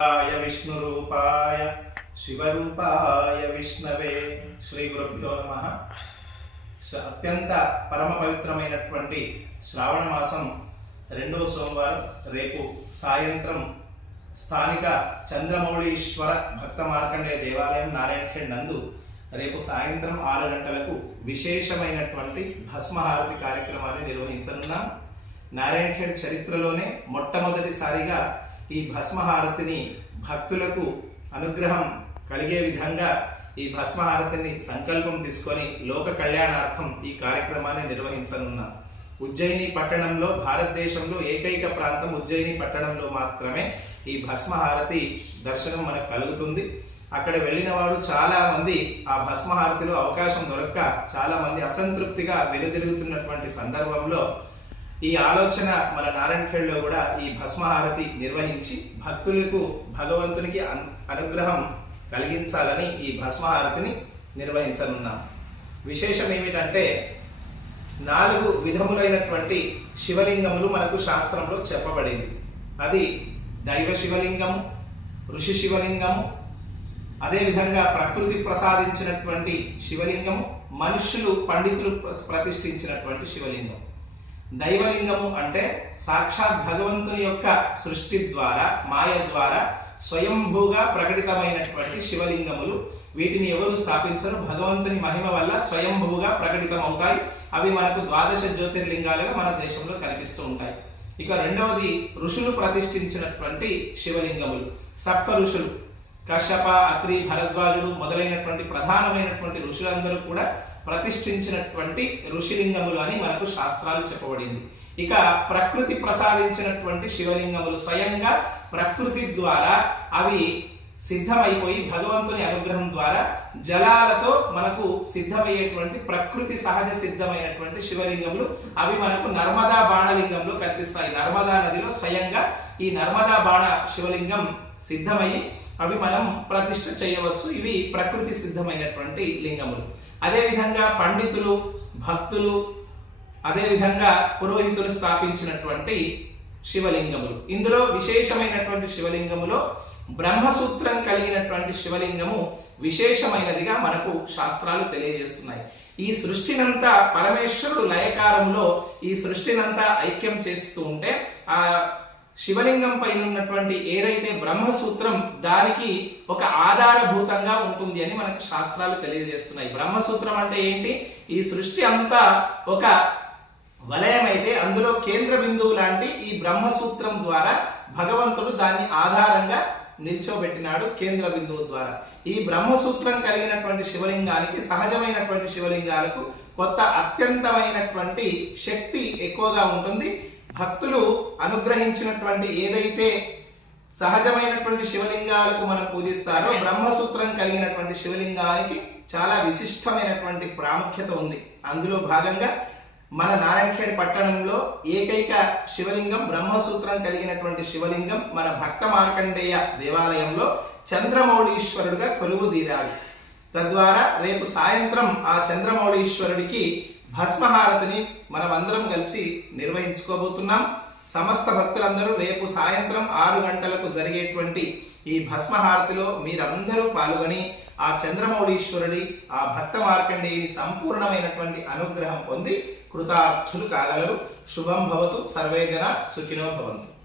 రూపాయ విష్ణు రూపాయ శివరూపాయ విష్ణవే శ్రీ గురుభ్యో నమ. అత్యంత పరమ పవిత్రమైనటువంటి శ్రావణ మాసం రెండవ సోమవారం రేపు సాయంత్రం స్థానిక చంద్రమౌళీశ్వర భక్త మార్కండేయ దేవాలయం నారాయణఖేడ్ నందు రేపు సాయంత్రం ఆరు గంటలకు విశేషమైనటువంటి భస్మహారతి కార్యక్రమాన్ని నిర్వహించనున్నాం. నారాయణఖేడ్ చరిత్రలోనే మొట్టమొదటిసారిగా ఈ భస్మహారతిని భక్తులకు అనుగ్రహం కలిగే విధంగా ఈ భస్మహారతిని సంకల్పం తీసుకొని లోక కళ్యాణార్థం ఈ కార్యక్రమాన్ని నిర్వహించనున్నాం ఉజ్జయిని పట్టణంలో భారతదేశంలో ఏకైక ప్రాంతం ఉజ్జయిని పట్టణంలో మాత్రమే ఈ భస్మహారతి దర్శనం మనకు కలుగుతుంది. అక్కడ వెళ్ళిన వాడు చాలా మంది ఆ భస్మహారతిలో అవకాశం దొరక్క చాలా మంది అసంతృప్తిగా వెలుదిరుగుతున్నటువంటి సందర్భంలో ఈ ఆలోచన మన నారాయణఖేడ్లో కూడా ఈ భస్మహారతి నిర్వహించి భక్తులకు భగవంతునికి అనుగ్రహం కలిగించాలని ఈ భస్మహారతిని నిర్వహించనున్నాం. విశేషం ఏమిటంటే నాలుగు విధములైనటువంటి శివలింగములు మనకు శాస్త్రంలో చెప్పబడింది అది దైవ శివలింగము ఋషి శివలింగము అదేవిధంగా ప్రకృతి ప్రసాదించినటువంటి శివలింగము మనుష్యులు పండితులు ప్ర- ప్రతిష్ఠించినటువంటి శివలింగం. దైవలింగము అంటే సాక్షాత్ భగవంతుని యొక్క సృష్టి ద్వారా మాయ ద్వారా స్వయంభూగా ప్రకటితమైనటువంటి శివలింగములు. వీటిని ఎవరు స్థాపించరు? భగవంతుని మహిమ వల్ల స్వయంభూగా ప్రకటితమవుతాయి. అవి మనకు ద్వాదశ జ్యోతిర్లింగాలుగా మన దేశంలో కనిపిస్తూ ఉంటాయి. ఇక రెండవది ఋషులు ప్రతిష్ఠించినటువంటి శివలింగములు. సప్త ఋషులు కశ్యప అత్రి భరద్వాజులు మొదలైనటువంటి ప్రధానమైనటువంటి ఋషులందరూ కూడా ప్రతిష్ఠించినటువంటి ఋషిలింగములు అని మనకు శాస్త్రాలు చెప్పబడింది. ఇక ప్రకృతి ప్రసాదించినటువంటి శివలింగములు స్వయంగా ప్రకృతి ద్వారా అవి సిద్ధమైపోయి భగవంతుని అనుగ్రహం ద్వారా జలాలతో మనకు సిద్ధమయ్యేటువంటి ప్రకృతి సహజ సిద్ధమైనటువంటి శివలింగములు అవి మనకు నర్మదా బాణలింగంలో కనిపిస్తాయి. నర్మదా నదిలో స్వయంగా ఈ నర్మదా బాణ శివలింగం సిద్ధమయ్యి అవి మనం ప్రతిష్ఠ చేయవచ్చు. ఇవి ప్రకృతి సిద్ధమైనటువంటి లింగములు. అదేవిధంగా పండితులు భక్తులు అదేవిధంగా పురోహితులు స్థాపించినటువంటి శివలింగములు. ఇందులో విశేషమైనటువంటి శివలింగములో బ్రహ్మసూత్రం కలిగినటువంటి శివలింగము విశేషమైనదిగా మనకు శాస్త్రాలు తెలియజేస్తున్నాయి. ఈ సృష్టినంతా పరమేశ్వరుడు లయకారంలో ఈ సృష్టినంతా ఐక్యం చేస్తూ ఉంటే ఆ శివలింగం పైన ఉన్నటువంటి ఏదైతే బ్రహ్మసూత్రం దానికి ఒక ఆధారభూతంగా ఉంటుంది అని మనకు శాస్త్రాలు తెలియజేస్తున్నాయి. బ్రహ్మసూత్రం అంటే ఏంటి? ఈ సృష్టి అంతా ఒక వలయం అయితే అందులో కేంద్ర బిందువు లాంటి ఈ బ్రహ్మసూత్రం ద్వారా భగవంతుడు దాన్ని ఆధారంగా నిల్చోబెట్టినాడు కేంద్ర బిందువు ద్వారా. ఈ బ్రహ్మసూత్రం కలిగినటువంటి శివలింగానికి సహజమైనటువంటి శివలింగాలకు కొత్త అత్యంతమైనటువంటి శక్తి ఎక్కువగా ఉంటుంది. భక్తులు అనుగ్రహించినటువంటి ఏదైతే సహజమైనటువంటి శివలింగాలకు మనం పూజిస్తారో బ్రహ్మసూత్రం కలిగినటువంటి శివలింగానికి చాలా విశిష్టమైనటువంటి ప్రాముఖ్యత ఉంది. అందులో భాగంగా మన నారాయణఖేడ్ పట్టణంలో ఏకైక శివలింగం బ్రహ్మసూత్రం కలిగినటువంటి శివలింగం మన భక్త మార్కండేయ దేవాలయంలో చంద్రమౌళీశ్వరుడుగా కొలువు తీరాడు తద్వారా రేపు సాయంత్రం ఆ చంద్రమౌళీశ్వరుడికి భస్మహారతిని మనం అందరం కలిసి నిర్వహించుకోబోతున్నాం. సమస్త భక్తులందరూ రేపు సాయంత్రం ఆరు గంటలకు జరిగేటువంటి ఈ భస్మహారతిలో మీరందరూ పాల్గొని ఆ చంద్రమౌళీశ్వరుడి ఆ భక్త మార్కండేయుని సంపూర్ణమైనటువంటి అనుగ్రహం పొంది కృతార్థులు కాగలరు. శుభం భవతు. సర్వే జన సుఖినో భవంతు.